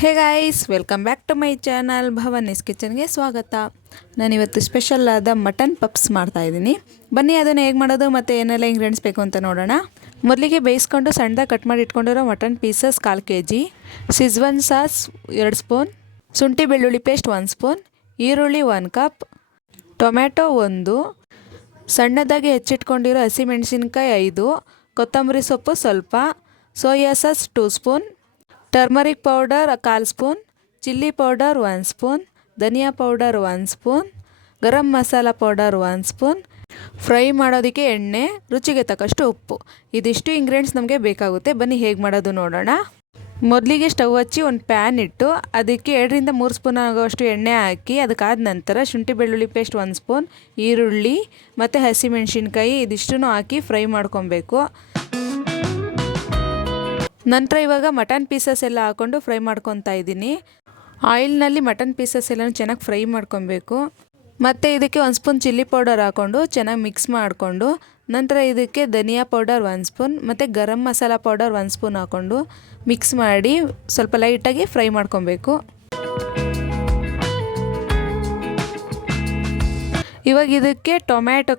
Hey guys, welcome back to my channel Bhavani's ಕಿಚನ್ಗೆ ಸ್ವಾಗತ. ನಾನಿವತ್ತು ಸ್ಪೆಷಲ್ ಆದ ಮಟನ್ ಪಪ್ಸ್ ಮಾಡ್ತಾಯಿದ್ದೀನಿ. ಬನ್ನಿ ಅದನ್ನು ಹೇಗೆ ಮಾಡೋದು ಮತ್ತು ಏನೆಲ್ಲ ಇಂಗ್ರೀಡಿಯೆಂಟ್ಸ್ ಬೇಕು ಅಂತ ನೋಡೋಣ. ಮೊದಲಿಗೆ ಬೇಯಿಸ್ಕೊಂಡು ಸಣ್ಣದಾಗಿ ಕಟ್ ಮಾಡಿ ಇಟ್ಕೊಂಡಿರೋ mutton pieces 1/4 kg, Szechuan sauce 2 spoon, ಶುಂಠಿ ಬೆಳ್ಳುಳ್ಳಿ ಪೇಸ್ಟ್ 1 ಸ್ಪೂನ್, ಈರುಳ್ಳಿ 1 ಕಪ್, ಟೊಮ್ಯಾಟೊ 1, ಸಣ್ಣದಾಗಿ ಹೆಚ್ಚಿಟ್ಕೊಂಡಿರೋ ಹಸಿಮೆಣಸಿನ್ಕಾಯಿ 5, ಕೊತ್ತಂಬರಿ ಸೊಪ್ಪು ಸ್ವಲ್ಪ, soya sauce 2 spoon, turmeric powder 1/4 spoon, chilli powder 1 spoon, ಧನಿಯಾ powder 1 spoon, garam masala powder 1 spoon, fry ಮಾಡೋದಕ್ಕೆ ಎಣ್ಣೆ, ರುಚಿಗೆ ತಕ್ಕಷ್ಟು ಉಪ್ಪು. ಇದಿಷ್ಟು ಇಂಗ್ರೀಡಿಯೆಂಟ್ಸ್ ನಮಗೆ ಬೇಕಾಗುತ್ತೆ. ಬನ್ನಿ ಹೇಗೆ ಮಾಡೋದು ನೋಡೋಣ. ಮೊದಲಿಗೆ ಸ್ಟವ್ ಹಚ್ಚಿ ಒಂದು ಪ್ಯಾನ್ ಇಟ್ಟು ಅದಕ್ಕೆ 2 ರಿಂದ 3 ಸ್ಪೂನ್ ಆಗೋಷ್ಟು ಎಣ್ಣೆ ಹಾಕಿ, ಅದಕ್ಕಾದ ನಂತರ ಶುಂಠಿ ಬೆಳ್ಳುಳ್ಳಿ ಪೇಸ್ಟ್ 1 ಸ್ಪೂನ್, ಈರುಳ್ಳಿ ಮತ್ತು ಹಸಿಮೆಣಸಿನ್ಕಾಯಿ ಇದಿಷ್ಟನ್ನು ಹಾಕಿ ಫ್ರೈ ಮಾಡ್ಕೊಬೇಕು. ನಂತರ ಇವಾಗ ಮಟನ್ ಪೀಸಸ್ ಎಲ್ಲ ಹಾಕ್ಕೊಂಡು ಫ್ರೈ ಮಾಡ್ಕೊತಾ ಇದ್ದೀನಿ. ಆಯಿಲ್ನಲ್ಲಿ ಮಟನ್ ಪೀಸಸ್ ಎಲ್ಲ ಚೆನ್ನಾಗಿ ಫ್ರೈ ಮಾಡ್ಕೊಬೇಕು. ಮತ್ತು ಇದಕ್ಕೆ 1 ಸ್ಪೂನ್ ಚಿಲ್ಲಿ ಪೌಡರ್ ಹಾಕ್ಕೊಂಡು ಚೆನ್ನಾಗಿ ಮಿಕ್ಸ್ ಮಾಡಿಕೊಂಡು, ನಂತರ ಇದಕ್ಕೆ ಧನಿಯಾ ಪೌಡರ್ 1 ಸ್ಪೂನ್ ಮತ್ತು ಗರಂ ಮಸಾಲ ಪೌಡರ್ 1 ಸ್ಪೂನ್ ಹಾಕ್ಕೊಂಡು ಮಿಕ್ಸ್ ಮಾಡಿ ಸ್ವಲ್ಪ ಲೈಟಾಗಿ ಫ್ರೈ ಮಾಡ್ಕೊಬೇಕು. ಇವಾಗ ಇದಕ್ಕೆ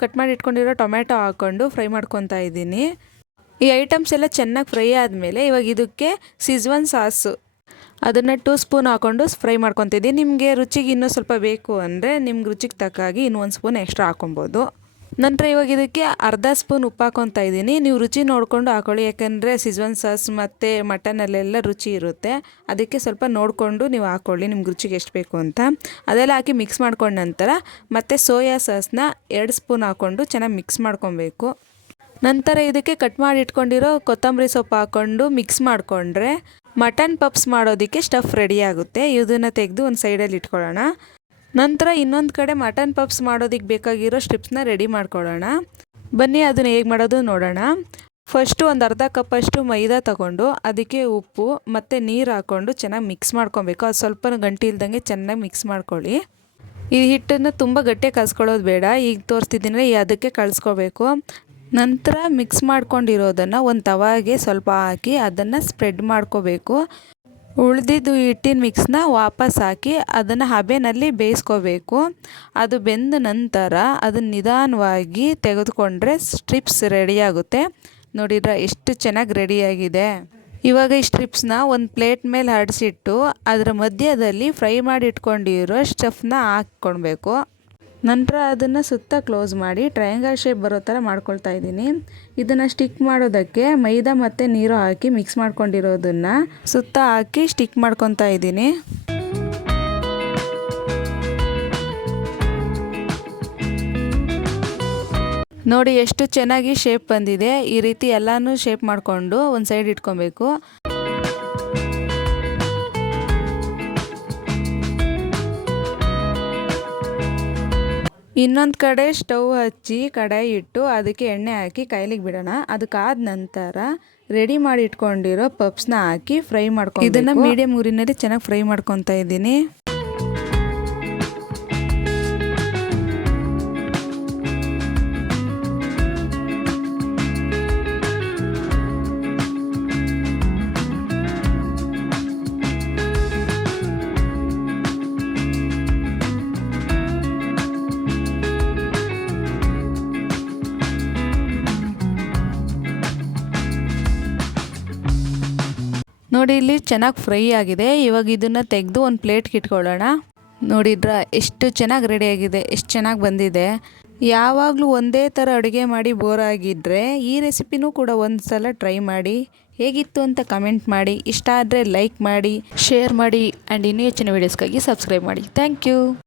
ಕಟ್ ಮಾಡಿ ಇಟ್ಕೊಂಡಿರೋ ಟೊಮ್ಯಾಟೊ ಹಾಕ್ಕೊಂಡು ಫ್ರೈ ಮಾಡ್ಕೊತಾ ಇದ್ದೀನಿ. ಈ ಐಟಮ್ಸ್ ಎಲ್ಲ ಚೆನ್ನಾಗಿ ಫ್ರೈ ಆದಮೇಲೆ ಇವಾಗ ಇದಕ್ಕೆ ಸಿಜ್ವನ್ ಸಾಸು ಅದನ್ನು 2 ಸ್ಪೂನ್ ಹಾಕ್ಕೊಂಡು ಫ್ರೈ ಮಾಡ್ಕೊತಿದ್ದೀನಿ. ನಿಮಗೆ ರುಚಿಗೆ ಇನ್ನೂ ಸ್ವಲ್ಪ ಬೇಕು ಅಂದರೆ ನಿಮ್ಗೆ ರುಚಿಗೆ ತಕ್ಕಾಗಿ ಇನ್ನೂ 1 ಸ್ಪೂನ್ ಎಕ್ಸ್ಟ್ರಾ ಹಾಕೊಬೋದು. ನಂತರ ಇವಾಗ ಇದಕ್ಕೆ ಅರ್ಧ ಸ್ಪೂನ್ ಉಪ್ಪು ಹಾಕ್ಕೊತಾ ಇದ್ದೀನಿ. ನೀವು ರುಚಿ ನೋಡಿಕೊಂಡು ಹಾಕೊಳ್ಳಿ, ಯಾಕಂದರೆ ಸಿಜ್ವನ್ ಸಾಸ್ ಮತ್ತು ಮಟನಲ್ಲೆಲ್ಲ ರುಚಿ ಇರುತ್ತೆ. ಅದಕ್ಕೆ ಸ್ವಲ್ಪ ನೋಡಿಕೊಂಡು ನೀವು ಹಾಕ್ಕೊಳ್ಳಿ ನಿಮ್ಗೆ ರುಚಿಗೆ ಎಷ್ಟು ಬೇಕು ಅಂತ. ಅದೆಲ್ಲ ಹಾಕಿ ಮಿಕ್ಸ್ ಮಾಡ್ಕೊಂಡ ನಂತರ ಮತ್ತು ಸೋಯಾ ಸಾಸ್ನ 2 ಸ್ಪೂನ್ ಹಾಕ್ಕೊಂಡು ಚೆನ್ನಾಗಿ ಮಿಕ್ಸ್ ಮಾಡ್ಕೊಬೇಕು. ನಂತರ ಇದಕ್ಕೆ ಕಟ್ ಮಾಡಿ ಇಟ್ಕೊಂಡಿರೋ ಕೊತ್ತಂಬರಿ ಸೊಪ್ಪು ಹಾಕ್ಕೊಂಡು ಮಿಕ್ಸ್ ಮಾಡಿಕೊಂಡ್ರೆ ಮಟನ್ ಪಪ್ಸ್ ಮಾಡೋದಕ್ಕೆ ಸ್ಟಫ್ ರೆಡಿ ಆಗುತ್ತೆ. ಇದನ್ನು ತೆಗೆದು ಒಂದು ಸೈಡಲ್ಲಿ ಇಟ್ಕೊಳ್ಳೋಣ. ನಂತರ ಇನ್ನೊಂದು ಕಡೆ ಮಟನ್ ಪಪ್ಸ್ ಮಾಡೋದಕ್ಕೆ ಬೇಕಾಗಿರೋ ಸ್ಟ್ರಿಪ್ಸ್ನ ರೆಡಿ ಮಾಡ್ಕೊಳ್ಳೋಣ. ಬನ್ನಿ ಅದನ್ನು ಹೇಗೆ ಮಾಡೋದು ನೋಡೋಣ. ಫಸ್ಟು ಒಂದು ಅರ್ಧ ಕಪ್ಪಷ್ಟು ಮೈದಾ ತಗೊಂಡು ಅದಕ್ಕೆ ಉಪ್ಪು ಮತ್ತು ನೀರು ಹಾಕ್ಕೊಂಡು ಚೆನ್ನಾಗಿ ಮಿಕ್ಸ್ ಮಾಡ್ಕೊಬೇಕು. ಅದು ಸ್ವಲ್ಪ ಗಂಟು ಇಲ್ದಂಗೆ ಚೆನ್ನಾಗಿ ಮಿಕ್ಸ್ ಮಾಡ್ಕೊಳ್ಳಿ. ಈ ಹಿಟ್ಟನ್ನು ತುಂಬ ಗಟ್ಟಿಯಾಗಿ ಕಲಿಸ್ಕೊಳ್ಳೋದು ಬೇಡ, ಈಗ ತೋರಿಸ್ತಿದ್ದೀನಿ ಅದಕ್ಕೆ ಕಲಿಸ್ಕೋಬೇಕು. ನಂತರ ಮಿಕ್ಸ್ ಮಾಡ್ಕೊಂಡಿರೋದನ್ನು ಒಂದು ತವಾಗೆ ಸ್ವಲ್ಪ ಹಾಕಿ ಅದನ್ನು ಸ್ಪ್ರೆಡ್ ಮಾಡ್ಕೋಬೇಕು. ಉಳಿದಿದ್ದು ಹಿಟ್ಟಿನ ಮಿಕ್ಸ್ನ ವಾಪಸ್ ಹಾಕಿ ಅದನ್ನು ಹಬೆನಲ್ಲಿ ಬೇಯಿಸ್ಕೋಬೇಕು. ಅದು ಬೆಂದ ನಂತರ ಅದನ್ನು ನಿಧಾನವಾಗಿ ತೆಗೆದುಕೊಂಡ್ರೆ ಸ್ಟ್ರಿಪ್ಸ್ ರೆಡಿಯಾಗುತ್ತೆ. ನೋಡಿದ್ರೆ ಎಷ್ಟು ಚೆನ್ನಾಗಿ ರೆಡಿಯಾಗಿದೆ. ಇವಾಗ ಈ ಸ್ಟ್ರಿಪ್ಸ್ನ ಒಂದು ಪ್ಲೇಟ್ ಮೇಲೆ ಹರಡಿಸಿಟ್ಟು ಅದರ ಮಧ್ಯದಲ್ಲಿ ಫ್ರೈ ಮಾಡಿ ಇಟ್ಕೊಂಡಿರೋ ಸ್ಟಫ್ನ ಹಾಕ್ಕೊಳ್ಬೇಕು. ನಂತರ ಅದನ್ನು ಸುತ್ತ ಕ್ಲೋಸ್ ಮಾಡಿ ಟ್ರಯಾಂಗಲ್ ಶೇಪ್ ಬರೋ ಥರ ಮಾಡ್ಕೊಳ್ತಾ ಇದ್ದೀನಿ. ಇದನ್ನು ಸ್ಟಿಕ್ ಮಾಡೋದಕ್ಕೆ ಮೈದಾ ಮತ್ತು ನೀರು ಹಾಕಿ ಮಿಕ್ಸ್ ಮಾಡ್ಕೊಂಡಿರೋದನ್ನು ಸುತ್ತ ಹಾಕಿ ಸ್ಟಿಕ್ ಮಾಡ್ಕೊತಾ ಇದ್ದೀನಿ. ನೋಡಿ ಎಷ್ಟು ಚೆನ್ನಾಗಿ ಶೇಪ್ ಬಂದಿದೆ. ಈ ರೀತಿ ಎಲ್ಲನೂ ಶೇಪ್ ಮಾಡಿಕೊಂಡು ಒಂದು ಸೈಡ್ ಇಟ್ಕೊಬೇಕು. ಇನ್ನೊಂದು ಕಡೆ ಸ್ಟವ್ ಹಚ್ಚಿ ಕಡಾಯಿ ಇಟ್ಟು ಅದಕ್ಕೆ ಎಣ್ಣೆ ಹಾಕಿ ಕೈಲಿಗೆ ಬಿಡೋಣ. ಅದಕ್ಕಾದ ನಂತರ ರೆಡಿ ಮಾಡಿ ಇಟ್ಕೊಂಡಿರೋ ಪಪ್ಸ್ನ ಹಾಕಿ ಫ್ರೈ ಮಾಡ್ಕೊಂಡು ಇದನ್ನು ಮೀಡಿಯಮ್ ಉರಿನಲ್ಲಿ ಚೆನ್ನಾಗಿ ಫ್ರೈ ಮಾಡ್ಕೊತಾ ಇದ್ದೀನಿ. ನೋಡಿ ಇಲ್ಲಿ ಚೆನ್ನಾಗಿ ಫ್ರೈ ಆಗಿದೆ. ಇವಾಗ ಇದನ್ನು ತೆಗೆದು ಒಂದು ಪ್ಲೇಟ್ಗೆ ಇಟ್ಕೊಳ್ಳೋಣ. ನೋಡಿದ್ರ ಎಷ್ಟು ಚೆನ್ನಾಗಿ ರೆಡಿಯಾಗಿದೆ, ಎಷ್ಟು ಚೆನ್ನಾಗಿ ಬಂದಿದೆ. ಯಾವಾಗಲೂ ಒಂದೇ ಥರ ಅಡುಗೆ ಮಾಡಿ ಬೋರ್ ಆಗಿದ್ದರೆ ಈ ರೆಸಿಪಿನೂ ಕೂಡ ಒಂದು ಸಲ ಟ್ರೈ ಮಾಡಿ. ಹೇಗಿತ್ತು ಅಂತ ಕಮೆಂಟ್ ಮಾಡಿ. ಇಷ್ಟ ಆದರೆ ಲೈಕ್ ಮಾಡಿ, ಶೇರ್ ಮಾಡಿ ಆ್ಯಂಡ್ ಇನ್ನೂ ಹೆಚ್ಚಿನ ವೀಡಿಯೋಸ್ಗಾಗಿ ಸಬ್ಸ್ಕ್ರೈಬ್ ಮಾಡಿ. Thank you.